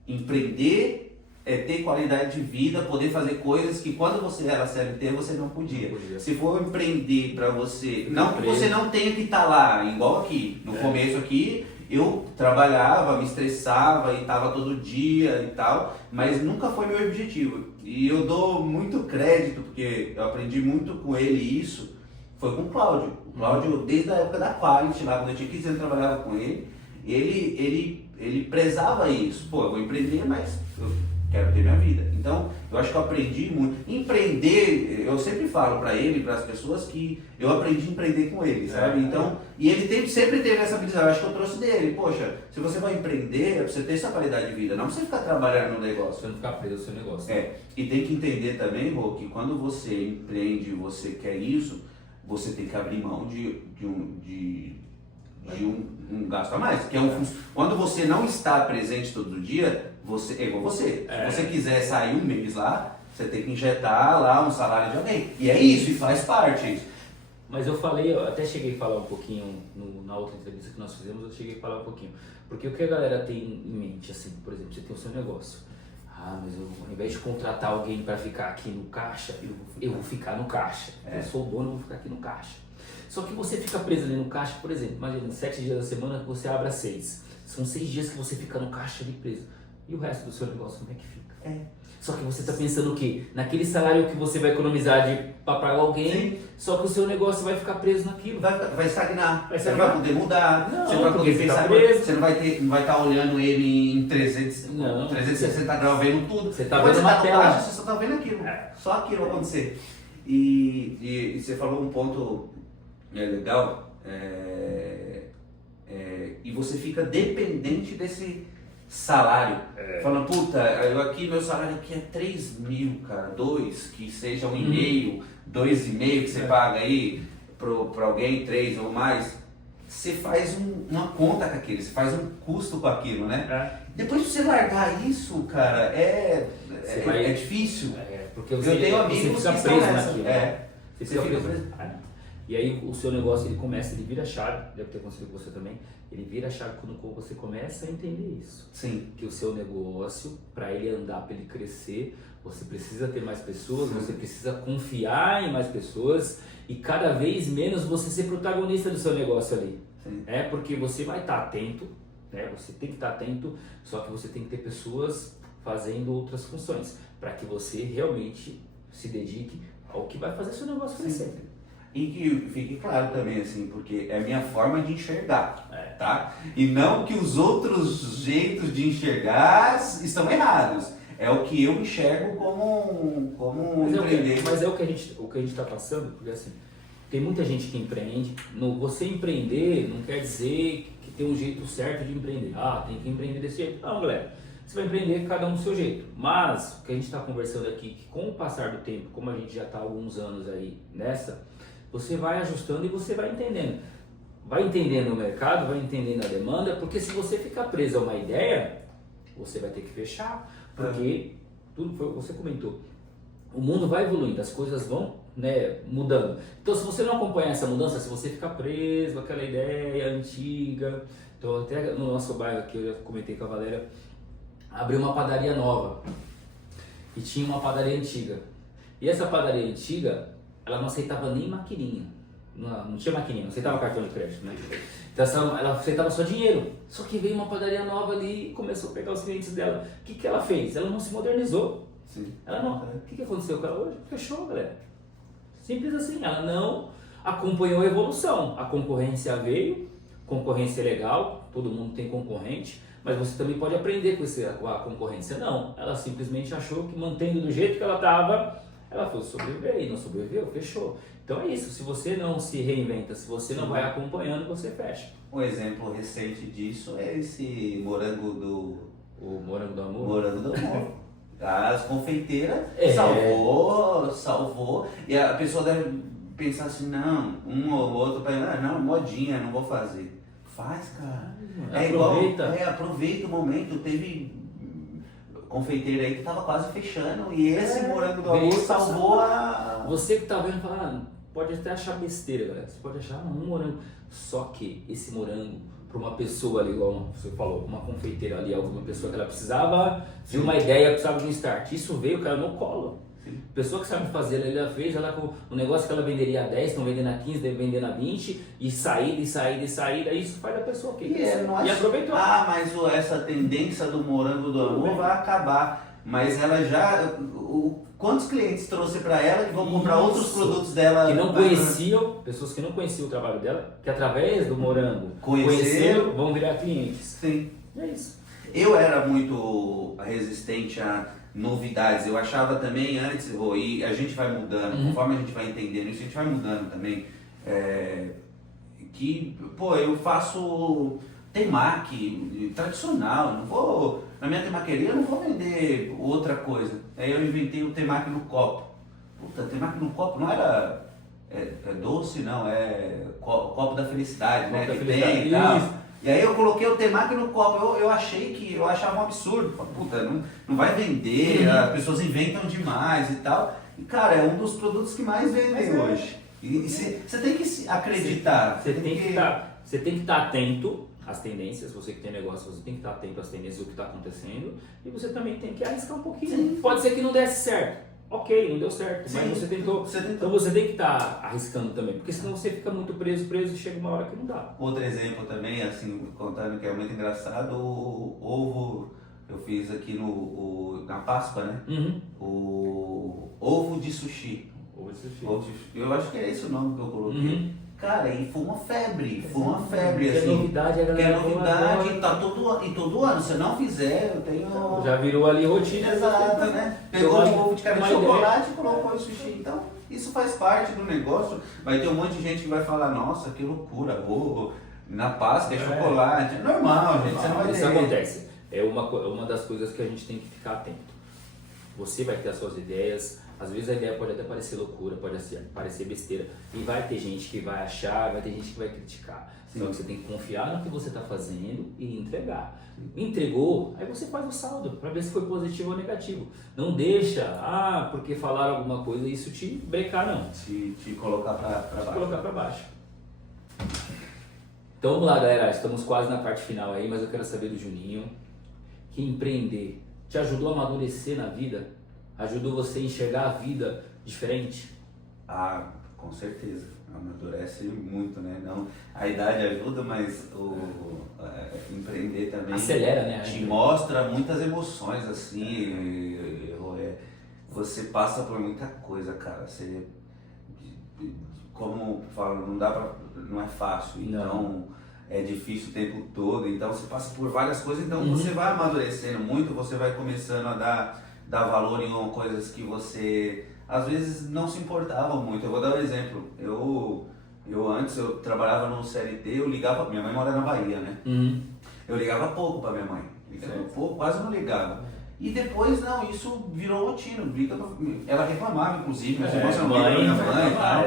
empreender é ter qualidade de vida, poder fazer coisas que quando você era CLT você não podia. Se for empreender para você, não que você não tenha que estar lá, igual aqui. No começo aqui eu trabalhava, me estressava e estava todo dia e tal, mas nunca foi meu objetivo. E eu dou muito crédito, porque eu aprendi muito com ele isso, foi com o Cláudio. O Cláudio, desde a época da Quality, lá quando eu tinha 15 anos, eu trabalhava com ele, ele prezava isso. Pô, eu vou empreender, mas eu quero ter minha vida. Então, eu acho que eu aprendi muito. Empreender, eu sempre falo para ele, para as pessoas, que eu aprendi a empreender com ele, sabe? Então, e ele sempre teve essa visão, eu acho que eu trouxe dele. Poxa, se você vai empreender, é para você ter essa qualidade de vida, não para você ficar trabalhando no negócio. Você não ficar preso ao seu negócio. E tem que entender também, Rô, que quando você empreende, você quer isso, você tem que abrir mão de um gasto a mais. Que quando você não está presente todo dia, você é igual você. Se você quiser sair um mês lá, você tem que injetar lá um salário de alguém. E é isso, e faz parte. Mas eu falei, eu até cheguei a falar um pouquinho na outra entrevista que nós fizemos, eu cheguei a falar um pouquinho. Porque o que a galera tem em mente, assim, por exemplo, você tem o seu negócio. Mas eu, ao invés de contratar alguém para ficar aqui no caixa, eu vou ficar no caixa. Eu sou o dono, eu vou ficar aqui no caixa. Só que você fica preso ali no caixa, por exemplo, imagina, 7 dias da semana que você abre 6. São 6 dias que você fica no caixa ali preso. E o resto do seu negócio, como é que fica? Só que você está pensando o quê? Naquele salário que você vai economizar para pagar alguém, só que o seu negócio vai ficar preso naquilo. Vai estagnar. Você não vai poder mudar. Não, você não vai poder pensar. Você não vai estar olhando ele em 360 graus, vendo tudo. Você está vendo uma tela. Caixa, você só está vendo aquilo. Só aquilo acontecer. E você falou um ponto legal. E você fica dependente desse salário. Falando, puta, meu salário aqui é 3 mil, cara, 2, que seja 1,5, 2,5 que você paga aí para alguém, 3 ou mais. Você faz uma conta com aquilo, você faz um custo com aquilo, né? Depois de você largar isso, cara, é difícil. Porque eu tenho amigos você que fica preso nessa. naquilo. Você fica preso. E aí o seu negócio ele começa, ele vira a chave, deve ter acontecido com você também, ele vira a chave quando você começa a entender isso. Sim. Que o seu negócio, para ele andar, para ele crescer, você precisa ter mais pessoas, você precisa confiar em mais pessoas e cada vez menos você ser protagonista do seu negócio ali. Sim. Porque você vai estar atento, né? Você tem que estar atento, só que você tem que ter pessoas fazendo outras funções, para que você realmente se dedique ao que vai fazer seu negócio crescer. E que fique claro também, assim, porque é a minha forma de enxergar, É. tá? E não que os outros jeitos de enxergar estão errados. É o que eu enxergo como empreender. Mas é o que a gente está passando, porque assim, tem muita gente que empreende. Você empreender não quer dizer que tem um jeito certo de empreender. Ah, tem que empreender desse jeito. Não, galera. Você vai empreender cada um do seu jeito. Mas o que a gente está conversando aqui, que com o passar do tempo, como a gente já está há alguns anos aí nessa, você vai ajustando e você vai entendendo. Vai entendendo o mercado, vai entendendo a demanda, porque se você ficar preso a uma ideia, você vai ter que fechar, porque tudo foi o que você comentou. O mundo vai evoluindo, as coisas vão, né, mudando. Então, se você não acompanhar essa mudança, se você ficar preso àquela ideia antiga, então até no nosso bairro aqui, eu já comentei com a Valéria, abriu uma padaria nova e tinha uma padaria antiga. E essa padaria antiga, ela não aceitava nem maquininha. Não tinha maquininha, não aceitava cartão de crédito, né? Então ela aceitava só dinheiro. Só que veio uma padaria nova ali e começou a pegar os clientes dela. O que ela fez? Ela não se modernizou. Sim. Ela não. O que aconteceu com ela hoje? Fechou, galera. Simples assim. Ela não acompanhou a evolução. A concorrência veio, concorrência é legal, todo mundo tem concorrente, mas você também pode aprender com a concorrência. Não. Ela simplesmente achou que mantendo do jeito que ela estava, ela foi sobreviver e não sobreviveu, fechou. Então é isso, se você não se reinventa, se você não vai acompanhando, você fecha. Um exemplo recente disso é esse morango do... O morango do amor? Morango do amor. As confeiteiras É. salvou, e a pessoa deve pensar assim, não, um ou outro, não, modinha, não vou fazer. Faz, cara. Aproveita. Aproveita o momento, teve confeiteira aí que tava quase fechando e esse morango do amor salvou a... Você que tá vendo, pode até achar besteira, galera. Você pode achar um morango. Só que esse morango, para uma pessoa ali, igual você falou, uma confeiteira ali, alguma pessoa que ela precisava de uma ideia, precisava de um start. Isso veio, cara, no colo. Sim. Pessoa que sabe fazer, ela fez, ela com o negócio que ela venderia a 10, estão vendendo a 15, deve vendendo a 20, e saída, isso faz a pessoa que e aproveitou. Mas essa tendência do morango do amor vai acabar. Mas ela já... Quantos clientes trouxe para ela que vão comprar outros produtos dela? Que não conheciam, pessoas que não conheciam o trabalho dela, que através do morango conheceram, vão virar clientes. Sim. É isso. Eu era muito resistente a novidades. Eu achava também antes, e a gente vai mudando, conforme a gente vai entendendo isso, a gente vai mudando também. Que, eu faço temaki tradicional, não vou... Na minha temaqueria eu não vou vender outra coisa. Aí eu inventei o temaki no copo. Puta, temaki no copo não era doce, não, é copo da felicidade, né? Que tem e tal. E aí eu coloquei o temaki no copo. Eu achava um absurdo. Puta, não vai vender, as pessoas inventam demais e tal. E cara, é um dos produtos que mais vendem hoje. E você tem que acreditar. Você tem que estar atento às tendências, você que tem negócio, você tem que estar atento às tendências do que está acontecendo e você também tem que arriscar um pouquinho. Sim. Pode ser que não desse certo. Ok, não deu certo, sim, mas você tentou. Então você tem que estar arriscando também, porque senão você fica muito preso e chega uma hora que não dá. Outro exemplo também, assim, contando que é muito engraçado, o ovo, eu fiz aqui na Páscoa, né? O ovo de sushi. Eu acho que é esse o nome que eu coloquei. Cara, e foi uma febre, assim. Novidade, a galera. Que é novidade, e todo ano, se não fizer, eu tenho... Já virou ali rotina. Exato, né? Pegou um ovo de cara de chocolate e colocou o sushi. Então, isso faz parte do negócio. Vai ter um monte de gente que vai falar, nossa, que loucura, ovo na Páscoa é chocolate. É normal, gente, você não vai ter. Isso acontece. É uma das coisas que a gente tem que ficar atento. Você vai ter as suas ideias. Às vezes a ideia pode até parecer loucura, pode parecer besteira. E vai ter gente que vai achar, vai ter gente que vai criticar. Sim. Só que você tem que confiar no que você está fazendo e entregar. Entregou, aí você faz o saldo para ver se foi positivo ou negativo. Não deixa, porque falaram alguma coisa e isso te brecar, não. Te colocar para baixo. Te colocar para baixo. Então vamos lá, galera. Estamos quase na parte final aí, mas eu quero saber do Juninho. Que empreender te ajudou a amadurecer na vida? Ajudou você a enxergar a vida diferente? Com certeza, amadurece muito, né? Não, a idade ajuda, mas empreender também acelera, né? Te mostra muitas emoções, assim, você passa por muita coisa, cara. Você, como falo, não é fácil, então é difícil o tempo todo, então você passa por várias coisas, então você vai amadurecendo muito, você vai começando a dar valor em coisas que você às vezes não se importava muito. Eu vou dar um exemplo. Eu antes, eu trabalhava no CLT, eu ligava, minha mãe mora na Bahia, né? Eu ligava pouco pra minha mãe, ligava pouco, quase não ligava. E depois, não, isso virou rotina. Ela reclamava, inclusive, meus irmãos não ligam pra minha mãe e tal.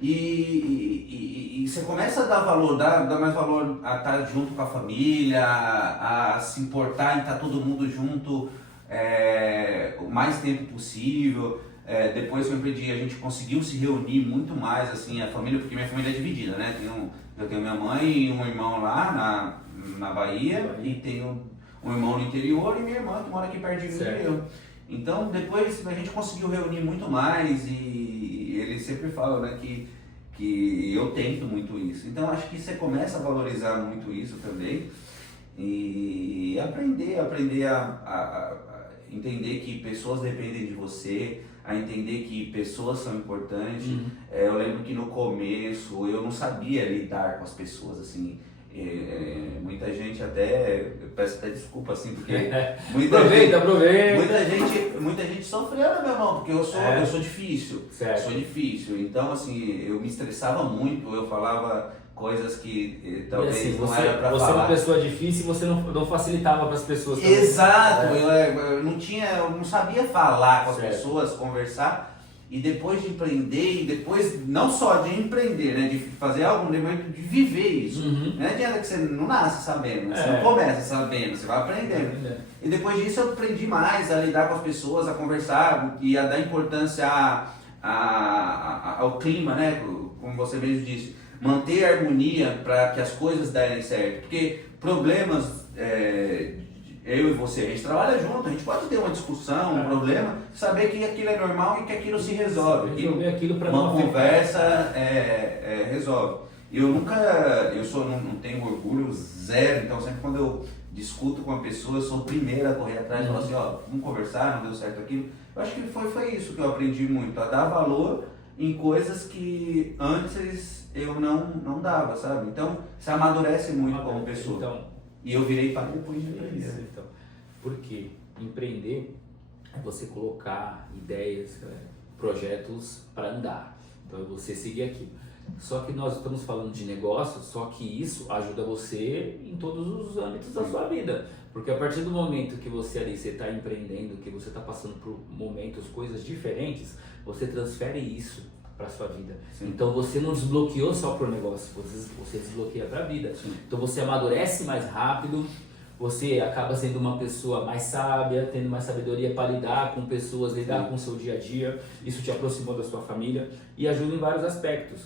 E você começa a dar valor, dar mais valor a estar junto com a família, a se importar em estar todo mundo junto o mais tempo possível. Depois que eu empreendi, a gente conseguiu se reunir muito mais, assim, a família, porque minha família é dividida, né? Eu tenho minha mãe e um irmão lá na Bahia, e tenho um irmão no interior e minha irmã que mora aqui perto de mim e eu. Então, depois a gente conseguiu reunir muito mais e ele sempre fala, né, que eu tento muito isso. Então, acho que você começa a valorizar muito isso também e aprender a entender que pessoas dependem de você, a entender que pessoas são importantes. Eu lembro que no começo eu não sabia lidar com as pessoas, assim. Muita gente eu peço até desculpa, assim, porque aproveita. Muita gente sofreu na minha mão, porque eu sou difícil. Certo. Sou difícil. Então, assim, eu me estressava muito, eu falava coisas que talvez assim, não era pra falar. Você é uma pessoa difícil e você não facilitava para as pessoas também. Exato, eu não sabia falar com as pessoas, conversar. E depois de empreender, e depois não só de empreender, né, de fazer algo, mas de viver isso. Não adianta que você não nasce sabendo, você não começa sabendo, você vai aprendendo. E depois disso eu aprendi mais a lidar com as pessoas, a conversar e a dar importância ao clima, né, como você mesmo disse. Manter a harmonia para que as coisas derem certo. Porque problemas, eu e você, a gente trabalha junto, a gente pode ter uma discussão, um problema, saber que aquilo é normal e que aquilo se resolve. Uma conversa resolve. Eu não tenho orgulho, zero, então sempre quando eu discuto com uma pessoa, eu sou o primeiro a correr atrás e falar assim, vamos conversar, não deu certo aquilo. Eu acho que foi isso que eu aprendi muito, a dar valor em coisas que antes eu não dava, sabe? Então, você amadurece muito como pessoa. E eu virei pai depois de ver isso. Então, porque empreender é você colocar ideias, projetos para andar. Então, é você seguir aquilo. Só que nós estamos falando de negócio, só que isso ajuda você em todos os âmbitos da sua vida. Porque a partir do momento que você está empreendendo, que você está passando por momentos, coisas diferentes, você transfere isso para sua vida. Então você não desbloqueou só por negócio, você desbloqueia para a vida. Então você amadurece mais rápido, você acaba sendo uma pessoa mais sábia, tendo mais sabedoria para lidar com pessoas, lidar com o seu dia a dia. Isso te aproximou da sua família e ajuda em vários aspectos.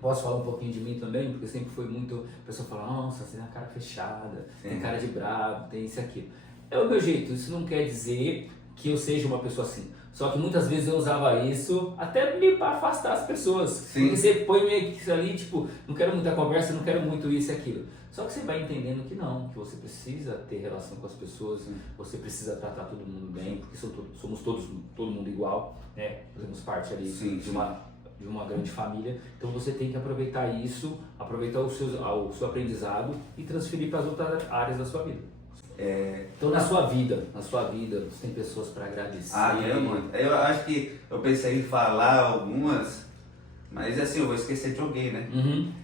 Posso falar um pouquinho de mim também? Porque sempre foi muito... A pessoa fala, nossa, você tem a cara fechada, tem cara de bravo, tem isso e aquilo. É o meu jeito, isso não quer dizer que eu seja uma pessoa assim. Só que muitas vezes eu usava isso até meio para afastar as pessoas. Porque você põe meio que ali, tipo, não quero muita conversa, não quero muito isso e aquilo. Só que você vai entendendo que não, que você precisa ter relação com as pessoas, você precisa tratar todo mundo bem, porque somos todo mundo igual, né? Fazemos parte ali de uma grande família. Então você tem que aproveitar isso, aproveitar o seu aprendizado e transferir para as outras áreas da sua vida. Então na sua vida, você tem pessoas para agradecer. Eu acho que eu pensei em falar algumas, mas assim, eu vou esquecer de alguém, né?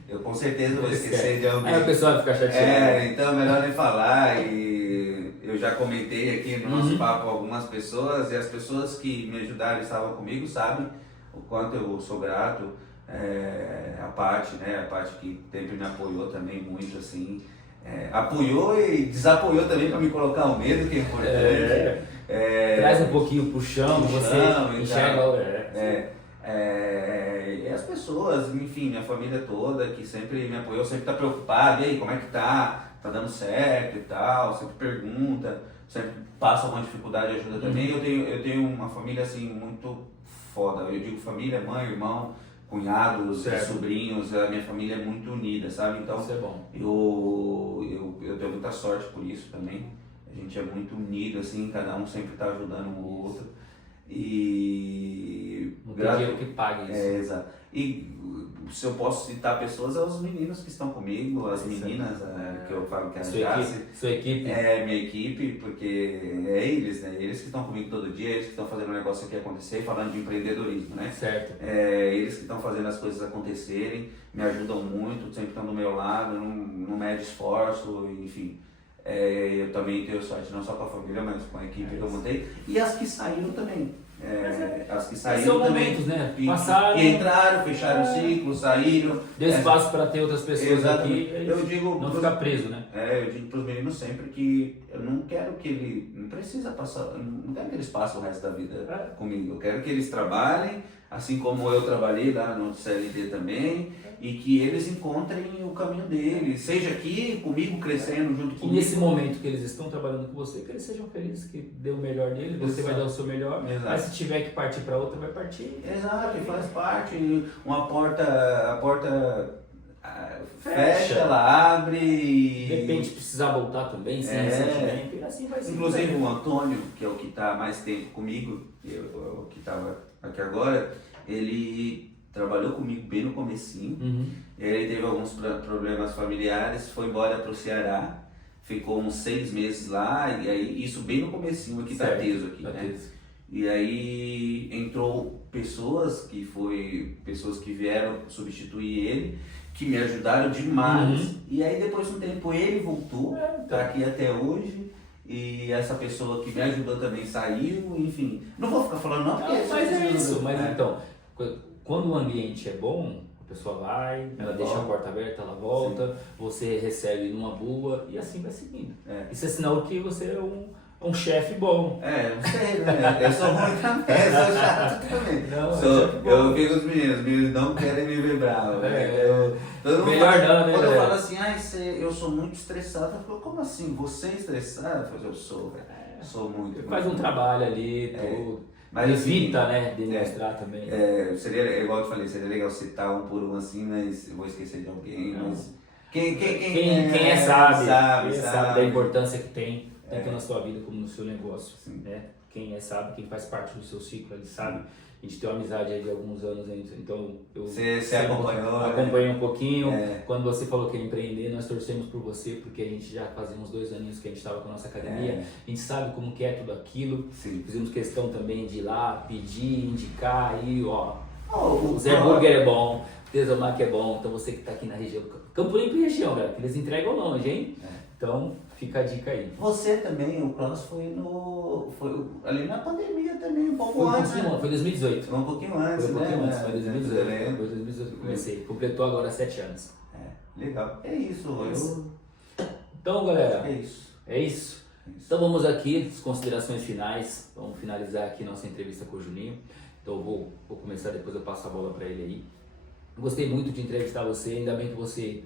Eu com certeza vou esquecer de alguém. Aí o pessoal vai ficar chateado. Então é melhor nem falar. E eu já comentei aqui no nosso papo algumas pessoas, e as pessoas que me ajudaram e estavam comigo sabem o quanto eu sou grato. A Paty, né? A Paty que sempre me apoiou também muito, assim. Apoiou e desapoiou também para me colocar o medo, que é importante. Traz um pouquinho pro chão, você enxerga. E as pessoas, enfim, minha família toda que sempre me apoiou, sempre tá preocupada, e aí, como é que tá? Tá dando certo e tal, sempre pergunta, sempre passa alguma dificuldade e ajuda também. Eu tenho uma família assim muito foda, eu digo família, mãe, irmão, cunhados, Certo. sobrinhos, a minha família é muito unida, sabe? Então Isso é bom. eu tenho muita sorte por isso também. A gente é muito unido, assim, cada um sempre está ajudando um ao outro. E Não tem dinheiro que pague isso. exato. E se eu posso citar pessoas, é os meninos que estão comigo, as meninas, que eu falo que é a Jace. Sua equipe? É minha equipe, porque é eles, né? Eles que estão comigo todo dia, eles que estão fazendo o negócio aqui acontecer, falando de empreendedorismo, né? Certo. Eles que estão fazendo as coisas acontecerem, me ajudam muito, sempre estão do meu lado, não mede esforço, enfim. Eu também tenho sorte não só com a família, mas com a equipe que eu montei. E as que saíram também. As que saíram são também. momentos, né? E, Passaram. que entraram, fecharam o ciclo, saíram. Deu espaço para ter outras pessoas Exatamente. aqui. Eu digo não ficar preso, né? Eu digo para os meninos sempre que eu não quero que ele não precisa passar, eu não quero que eles passem o resto da vida comigo. Eu quero que eles trabalhem, assim como eu trabalhei lá no CLT também, e que eles encontrem o caminho deles, seja aqui comigo crescendo junto E comigo. nesse momento que eles estão trabalhando com você, que eles sejam felizes, que dê o melhor deles, você vai dar o seu melhor. Exato. Mas se tiver que partir para outra, vai partir. Exato, e faz parte. A porta fecha, ela abre. De repente precisar voltar também, sem ressentimento, e assim vai ser. Inclusive o Antônio, que é o que está mais tempo comigo, o que estava aqui agora, ele trabalhou comigo bem no comecinho. Ele teve alguns problemas familiares, foi embora para o Ceará, ficou uns 6 meses lá, e aí isso bem no comecinho, aqui está teso aqui, né? Teso. E aí entrou pessoas que vieram substituir ele, que me ajudaram demais. E aí depois de um tempo ele voltou, tá aqui até hoje. E essa pessoa que me ajudou também saiu, enfim. Não vou ficar falando não, porque Mas é isso. Mas então, quando o ambiente é bom, a pessoa vai, ela deixa a porta aberta, ela volta, você recebe numa boa e assim vai seguindo. Isso é sinal que você é um chefe bom. Não sei, né? Eu sou ruim também, sou chato também. Não, eu fico com os meninos não querem me ver bravo. Melhor não, né? Quando eu falo assim, eu sou muito estressado, eu falo, como assim? Você é estressado? Eu falo, eu sou, velho. Sou muito. Faz um trabalho ali, tudo. Mas evita, assim, né, demonstrar também. Seria, igual eu te falei, seria legal citar um por um assim, mas eu vou esquecer de alguém. Mas quem sabe sabe da importância que tem tanto na sua vida como no seu negócio. Né? Quem sabe, quem faz parte do seu ciclo, ele sabe. A gente tem uma amizade aí de alguns anos, então eu você acompanhou, acompanhei um pouquinho. Quando você falou que ia empreender, nós torcemos por você, porque a gente já fazia uns 2 aninhos que a gente estava com a nossa academia. A gente sabe como que é tudo aquilo. Fizemos questão também de ir lá, pedir, indicar aí, ó. O Zé Burger é bom, o Tesomac é bom, então você que está aqui na região, Campo Limpo e região, galera, que eles entregam longe, hein? Então, fica a dica aí. Você também, o Cross foi ali na pandemia também, um pouco antes, né? Foi 2018. Foi um pouquinho antes, Foi 2018. Foi 2018 que eu comecei. Completou agora 7 anos. Legal. É isso, Então, galera, é isso. Então vamos aqui, as considerações finais. Vamos finalizar aqui nossa entrevista com o Juninho. Então eu vou começar, depois eu passo a bola para ele aí. Gostei muito de entrevistar você, ainda bem que você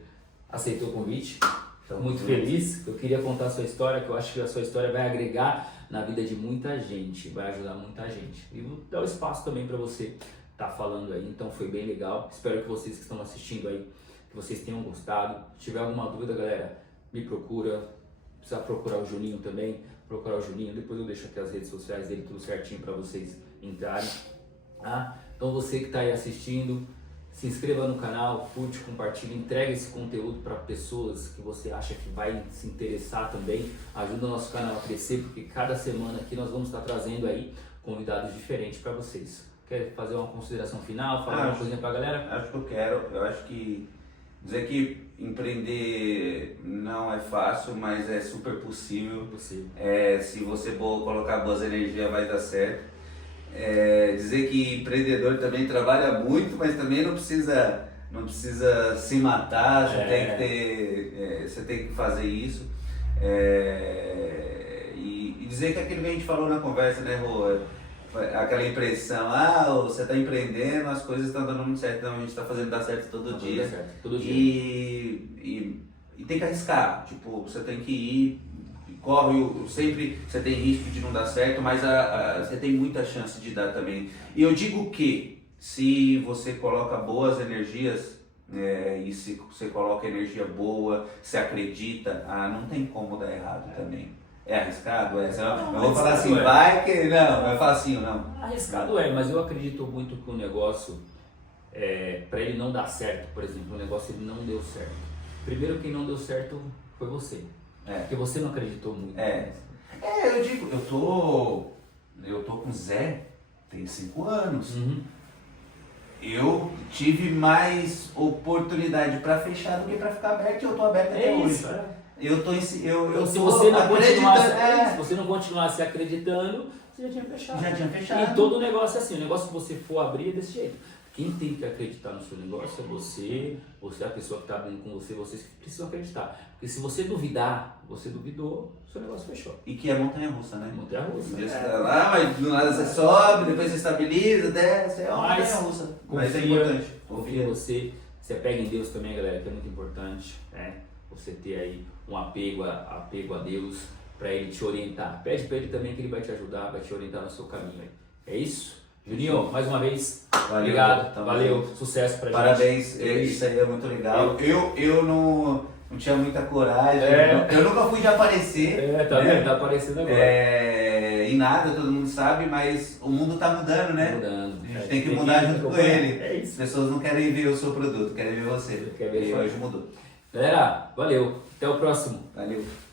aceitou o convite. Estou muito feliz. Eu queria contar a sua história, que eu acho que a sua história vai agregar na vida de muita gente, vai ajudar muita gente. E vou dar o espaço também para você estar falando aí. Então foi bem legal. Espero que vocês que estão assistindo aí, que vocês tenham gostado. Se tiver alguma dúvida, galera, me procura. Precisa procurar o Juninho também, procurar o Juninho. Depois eu deixo aqui as redes sociais dele tudo certinho para vocês entrarem. Então você que está aí assistindo, se inscreva no canal, curte, compartilhe, entregue esse conteúdo para pessoas que você acha que vai se interessar também. Ajuda o nosso canal a crescer, porque cada semana aqui nós vamos estar trazendo aí convidados diferentes para vocês. Quer fazer uma consideração final, falar uma coisinha para a galera? Acho que eu quero. Eu acho que dizer que empreender não é fácil, mas é super possível. Se você colocar boas energias, vai dar certo. Dizer que empreendedor também trabalha muito, mas também não precisa se matar, você tem que fazer isso. E dizer que aquilo que a gente falou na conversa, né, Rô? Aquela impressão, você está empreendendo, as coisas estão dando muito certo, não, a gente está fazendo dar certo todo dia. E tem que arriscar, tipo, você tem que ir. Sempre você tem risco de não dar certo, mas você tem muita chance de dar também. E eu digo que se você coloca boas energias, e se você coloca energia boa, se acredita, não tem como dar errado também. É arriscado? Eu vou falar assim, vai que não, vai falar assim ou não. Arriscado mas eu acredito muito que o negócio, para ele não dar certo, por exemplo, o negócio ele não deu certo. Primeiro quem não deu certo foi você. Porque você não acreditou muito. Eu digo, eu tô com o Zé, tem 5 anos. Eu tive mais oportunidade para fechar do que para ficar aberto e eu tô aberto até hoje. Isso, Se você não continuasse acreditando, você já tinha fechado. Já tinha fechado. E todo negócio é assim, o negócio que você for abrir é desse jeito. Quem tem que acreditar no seu negócio é você é a pessoa que está abrindo com você, vocês precisam acreditar. Porque se você duvidar, você duvidou, seu negócio fechou. E que é montanha-russa, né? Montanha-russa. Você tá lá, mas do nada você sobe, depois você estabiliza, desce, é uma montanha-russa. Mas é importante. Confia em você, se apega em Deus também, galera, que é muito importante, né? Você ter aí um apego a Deus, para Ele te orientar. Pede para Ele também que Ele vai te ajudar, vai te orientar no seu caminho. É isso? Juninho, mais uma vez, obrigado, valeu, sucesso pra gente. Parabéns, isso aí é muito legal. Eu não tinha muita coragem, eu nunca fui de aparecer. Tá vendo? Tá aparecendo agora. Em nada, todo mundo sabe, mas o mundo tá mudando, né? Mudando. A gente tem que mudar junto com ele. É isso. As pessoas não querem ver o seu produto, querem ver você. Quer ver e hoje mudou. Galera, valeu, até o próximo. Valeu.